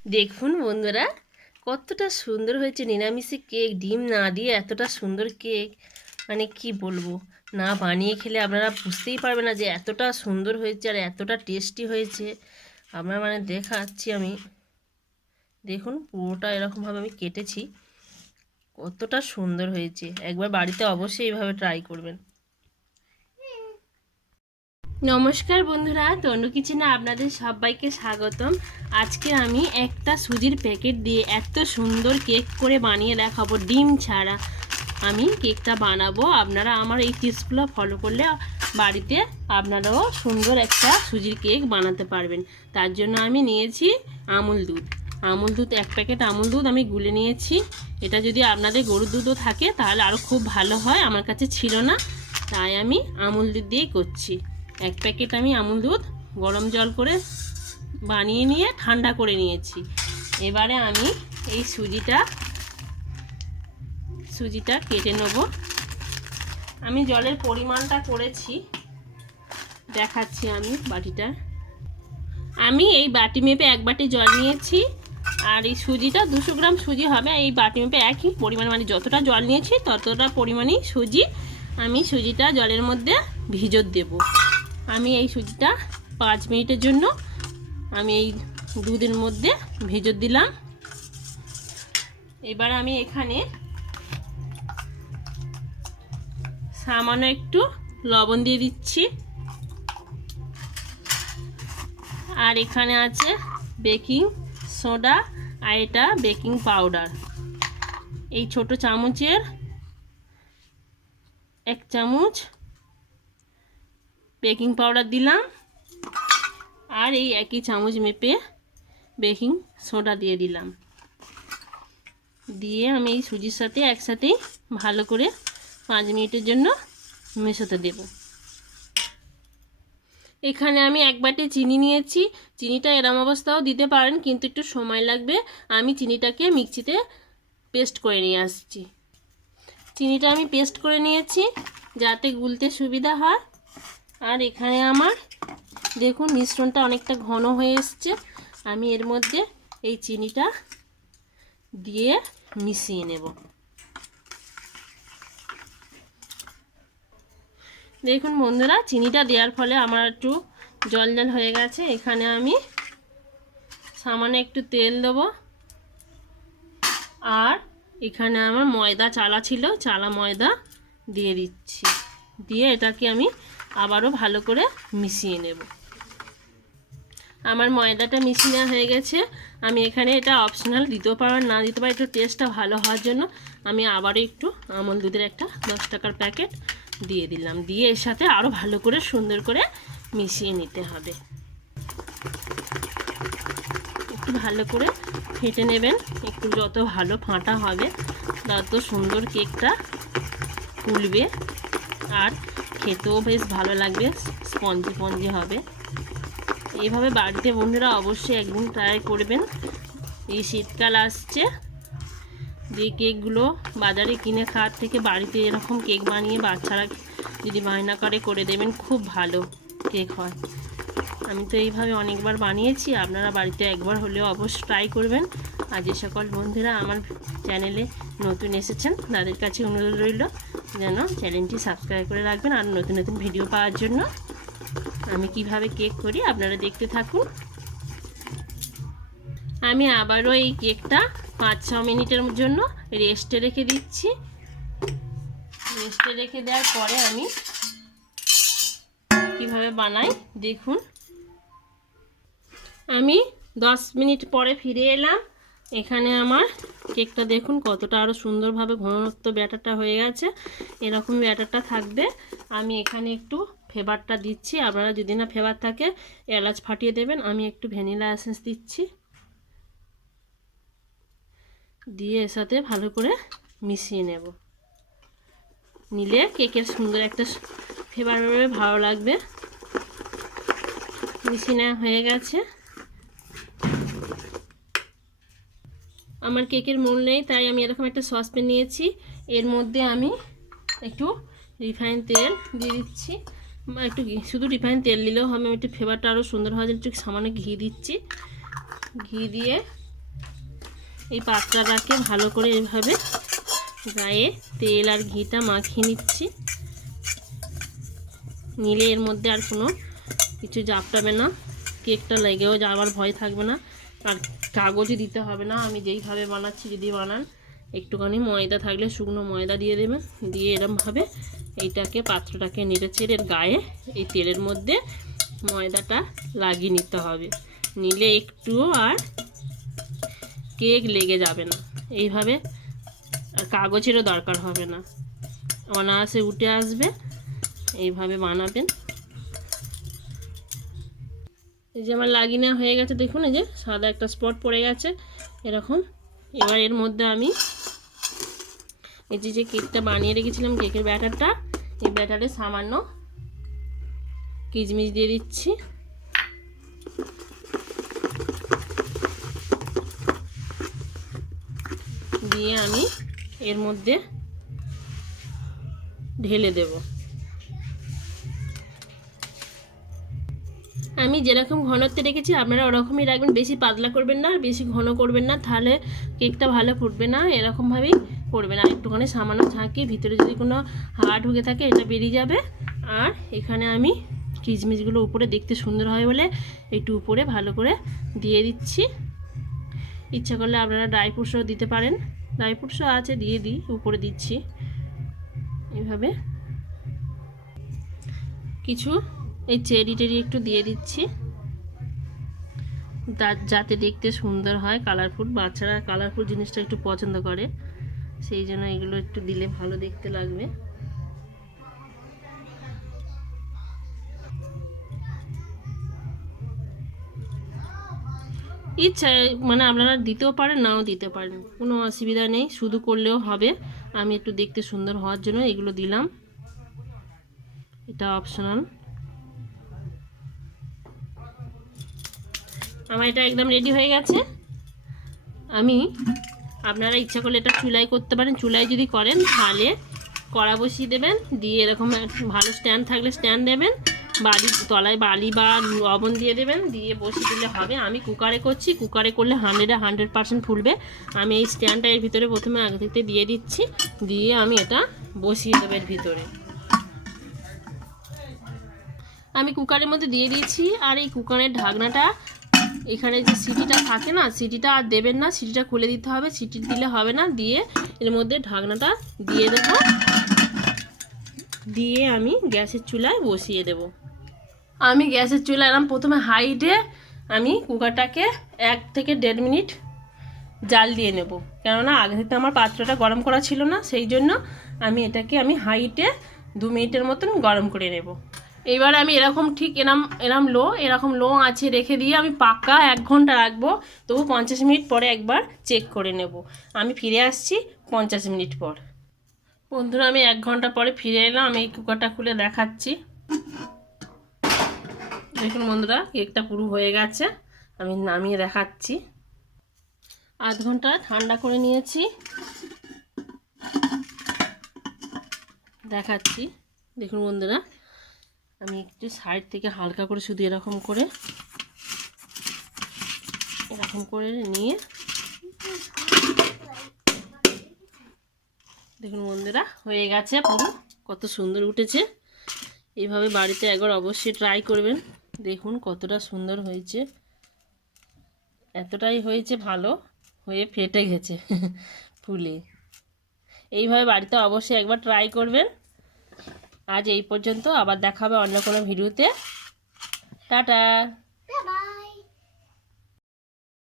দেখুন বন্ধুরা, কতটা সুন্দর হয়েছে নিরামিষে কেক। ডিম না দিয়ে এতটা সুন্দর কেক, মানে কি বলবো, না বানিয়ে খেলে আপনারা বুঝতেই পারবেন না যে এতটা সুন্দর হয়েছে আর এতটা টেস্টি হয়েছে। আপনারা মানে দেখাচ্ছি আমি, দেখুন পুরোটা এরকমভাবে আমি কেটেছি, কতটা সুন্দর হয়েছে। একবার বাড়িতে অবশ্যই এইভাবে ট্রাই করবেন। নমস্কার বন্ধুরা, তনু কিচেনে আপনাদের সবাইকে স্বাগতম। আজকে আমি একটা সুজির প্যাকেট দিয়ে এত সুন্দর কেক করে বানিয়ে দেখাবো, ডিম ছাড়া। আমি কেকটা বানাবো, আপনারা আমার এই টিপসগুলো ফলো করলে বাড়িতে আপনারাও সুন্দর একটা সুজির কেক বানাতে পারবেন। তার জন্য আমি নিয়েছি আমুল দুধ 1 প্যাকেট আমুল দুধ আমি গুলে নিয়েছি। এটা যদি আপনাদের গরুর দুধও থাকে তাহলে আরও খুব ভালো হয়, আমার কাছে ছিল না, তাই আমি আমুল দুধ দিয়েই করছি। 1 প্যাকেট আমি আমুল দুধ গরম জল করে বানিয়ে নিয়ে ঠান্ডা করে নিয়েছি। এবারে আমি এই সুজিটা কেটে নেব। আমি জলের পরিমাণটা করেছি, দেখাচ্ছি আমি বাটিটা। আমি এই বাটি মেপে 1 বাটি জল নিয়েছি, আর এই সুজিটা 200 গ্রাম সুজি হবে। এই বাটি মেপে একই পরিমাণ, মানে যতটা জল নিয়েছি ততটা পরিমাণই সুজি। আমি সুজিটা জলের মধ্যে ভিজত দেব। আমি এই সুজিটা 5 মিনিটের জন্য আমি এই দুধের মধ্যে ভিজত দিলাম। এবার আমি এখানে সামান্য একটু লবণ দিয়ে দিচ্ছি, আর এখানে আছে বেকিং সোডা, আর এটা বেকিং পাউডার। এই ছোট চামচের 1 চামচ বেকিং পাউডার দিলাম, আর এই একই চামচ মেপে বেকিং সোডা দিয়ে দিলাম। দিয়ে আমি এই সুজির সাথে একসাথেই ভালো করে 5 মিনিটের জন্য মেশাতে দেব। এখানে আমি 1 বাটি চিনি নিয়েছি। চিনিটা এরম অবস্থাও দিতে পারেন, কিন্তু একটু সময় লাগবে। আমি চিনিটাকে মিক্সিতে পেস্ট করে নিয়ে আসছি। চিনিটা আমি পেস্ট করে নিয়েছি যাতে গুলতে সুবিধা হয়। আর এখানে আমার দেখুন মিশ্রণটা অনেকটা ঘন হয়ে এসছে। আমি এর মধ্যে এই চিনিটা দিয়ে মিশিয়ে নেব। দেখুন বন্ধুরা, চিনিটা দেওয়ার ফলে আমার একটু জল জল হয়ে গেছে। এখানে আমি সামান্য একটু তেল দেব, আর এখানে আমার ময়দা চালা ছিল, চালা ময়দা দিয়ে দিচ্ছি। দিয়ে এটাকে আমি আবারও ভালো করে মিশিয়ে নেব। আমার ময়দাটা মিশিয়ে নেওয়া হয়ে গেছে। আমি এখানে এটা অপশনাল, দিতেও পারেন না দিতে পারেন, একটু টেস্টটা ভালো হওয়ার জন্য আমি আবারও একটু আমুল দুধের একটা 10 টাকার প্যাকেট দিয়ে দিলাম। দিয়ে এর সাথে আরও ভালো করে সুন্দর করে মিশিয়ে নিতে হবে। একটু ভালো করে ফেটে নেবেন, একটু যত ভালো ফাটা হবে তত সুন্দর কেকটা ফুলবে, আর খেতেও বেশ ভালো লাগবে, স্পঞ্জি স্পঞ্জি হবে। এইভাবে বাড়িতে বন্ধুরা অবশ্যই একদিন ট্রাই করবেন। এই শীতকাল আসছে, যে কেকগুলো বাজারে কিনে খাওয়ার থেকে বাড়িতে এরকম কেক বানিয়ে বাচ্চারা যদি বায়না করে দেবেন, খুব ভালো কেক হয়। আমি তো এইভাবে অনেকবার বানিয়েছি, আপনারা বাড়িতে একবার হলেও অবশ্যই ট্রাই করবেন। আর যে সকল বন্ধুরা আমার চ্যানেলে নতুন এসেছেন তাদের কাছে অনুরোধ রইল যেন চ্যানেলটি সাবস্ক্রাইব করে রাখবেন, আর নতুন নতুন ভিডিও পাওয়ার জন্য। আমি কিভাবে কেক করি আপনারা দেখতে থাকুন। আমি আবারও এই কেকটা 5-6 মিনিটের জন্য রেস্টে রেখে দিচ্ছি। রেস্টে রেখে দেওয়ার পরে আমি কিভাবে বানাই দেখুন। আমি 10 মিনিট পরে ফিরে এলাম। এখানে আমার কেকটা দেখুন কতটা আরও সুন্দরভাবে ঘনত্ব ব্যাটারটা হয়ে গেছে। এরকম ব্যাটারটা থাকবে। আমি এখানে একটু ফ্লেভারটা দিচ্ছি, আপনারা যদি না ফ্লেভার থাকে এলাচ ফাটিয়ে দেবেন। আমি একটু ভ্যানিলা এসেন্স দিচ্ছি, দিয়ে এর সাথে ভালো করে মিশিয়ে নেব। নিলে কেকের সুন্দর একটা ফ্লেভার হবে, ভালো লাগবে। মিশিয়ে নেওয়া হয়ে গেছে। আমার কেকের মোল নেই, তাই আমি এরকম একটা সসপ্যান নিয়েছি। এর মধ্যে আমি একটু রিফাইন তেল দিয়ে দিচ্ছি, বা একটু শুধু রিফাইন তেল দিলেও হবে। আমি একটু ফ্লেভারটা আরও সুন্দর হওয়ার জন্য একটু সামান্য ঘি দিচ্ছি। ঘি দিয়ে এই পাত্রটাকে ভালো করে এইভাবে গায়ে তেল আর ঘিটা মাখিয়ে নিচ্ছি। নিলে এর মধ্যে আর কোনো কিছু জাপটাবে না, কেকটা লেগেও যাওয়ার ভয় থাকবে না, আর কাগজই দিতে হবে না। আমি যেইভাবে বানাচ্ছি যদি বানান, একটুখানি ময়দা থাকলে শুকনো ময়দা দিয়ে দেবেন, দিয়ে এরমভাবে এইটাকে পাত্রটাকে নেড়ে ছেড়ে গায়ে এই তেলের মধ্যে ময়দাটা লাগিয়ে নিতে হবে। নিলে একটুও আর কেক লেগে যাবে না। এইভাবে আর কাগজেরও দরকার হবে না, অনায়াসে উঠে আসবে। এইভাবে বানাবেন। এই যে আমার লাগিয়ে নেওয়া হয়ে গেছে, দেখুন এই যে সাদা একটা স্পট পড়ে গেছে এরকম। এবার এর মধ্যে আমি এই যে কেকটা বানিয়ে রেখেছিলাম, কেকের ব্যাটারটা, এই ব্যাটারে সামান্য কিশমিশ দিয়ে দিচ্ছি। দিয়ে আমি এর মধ্যে ঢেলে দেব। আমি যেরকম ঘনত্বে রেখেছি আপনারা ওরকমই রাখবেন, বেশি পাতলা করবেন না, বেশি ঘন করবেন না, তাহলে কেকটা ভালো ফুটবে না। এরকমভাবেই করবেন। আর একটুখানি সামান্য ঝাঁকিয়ে ভিতরে যদি কোনো হাওয়া ঢুকে থাকে এটা বেরিয়ে যাবে। আর এখানে আমি কিশমিশগুলো উপরে দেখতে সুন্দর হয় বলে একটু উপরে ভালো করে দিয়ে দিচ্ছি। ইচ্ছা করলে আপনারা ড্রাই ফ্রুটসও দিতে পারেন, ড্রাই ফ্রুটসও আছে, দিয়ে দিই, উপরে দিচ্ছি। এইভাবে কিছু এই চেরি টেরি একটু দিয়ে দিচ্ছি, যাতে দেখতে সুন্দর হয়, কালারফুল। বাচ্চারা কালারফুল জিনিসটা একটু পছন্দ করে, সেই জন্য এগুলো একটু দিলে ভালো দেখতে লাগবে। ইচ্ছা মানে আপনারা দিতেও পারেন, নাও দিতে পারেন, কোনো অসুবিধা নেই, শুধু করলেও হবে। আমি একটু দেখতে সুন্দর হওয়ার জন্য এগুলো দিলাম, এটা অপশনাল। আমার এটা একদম রেডি হয়ে গেছে। আমি আপনারা ইচ্ছা করলে এটা চুলায় করতে পারেন, চুলায় যদি করেন তাহলে কড়া বসিয়ে দেবেন, দিয়ে এরকম ভালো স্ট্যান্ড থাকলে স্ট্যান্ড দেবেন, বালির তলায় বালি বা লবণ দিয়ে দেবেন, দিয়ে বসিয়ে দিলে হবে। আমি কুকারে করছি, কুকারে করলে 100% ফুলবে। আমি এই স্ট্যান্ডটা এর ভিতরে প্রথমে আগে থেকে দিয়ে দিচ্ছি, দিয়ে আমি এটা বসিয়ে দেবো এর ভিতরে। আমি কুকারের মধ্যে দিয়ে দিয়েছি। আর এই কুকারের ঢাকনাটা, এখানে যে সিটিটা থাকে না, সিটিটা আর দেবেন না, সিটিটা খুলে দিতে হবে, সিটি দিলে হবে না। দিয়ে এর মধ্যে ঢাকনাটা দিয়ে দেব, দিয়ে আমি গ্যাসের চুলায় বসিয়ে দেব। আমি গ্যাসের চুলায় এরকম প্রথমে হাইটে আমি কুকারটাকে 1 থেকে 1.5 মিনিট জাল দিয়ে নেব, কেননা আগে থেকে আমার পাত্রটা গরম করা ছিল না, সেই জন্য আমি এটাকে হাইটে 2 মিনিটের মতন গরম করে নেব। এবার আমি এরকম ঠিক এরকম লো আছে রেখে দিয়ে আমি পাক্কা 1 ঘন্টা রাখবো। তবু 50 মিনিট পরে একবার চেক করে নেব। আমি ফিরে আসছি 50 মিনিট পর। বন্ধুরা, আমি 1 ঘন্টা পরে ফিরে এলাম। আমি এই কুকারটা খুলে দেখাচ্ছি। দেখুন বন্ধুরা, কেকটা পুরো হয়ে গেছে। আমি নামিয়ে দেখাচ্ছি। আধ ঘন্টা ঠান্ডা করে নিয়েছি, দেখাচ্ছি। দেখুন বন্ধুরা, আমি একটু সাইড থেকে হালকা করে শুধু এরকম করে নিয়ে, দেখুন বন্ধুরা হয়ে গেছে পুরো, কত সুন্দর উঠেছে। এইভাবে বাড়িতে একবার অবশ্যই ট্রাই করবেন, দেখুন কতটা সুন্দর হয়েছে। এতটাই হয়েছে ভালো হয়ে ফেটে গেছে ফুলে। এইভাবে বাড়িতে অবশ্যই একবার ট্রাই করবেন। আজ এই পর্যন্ত, আবার দেখা হবে অন্য কোনো ভিডিওতে। টাটা।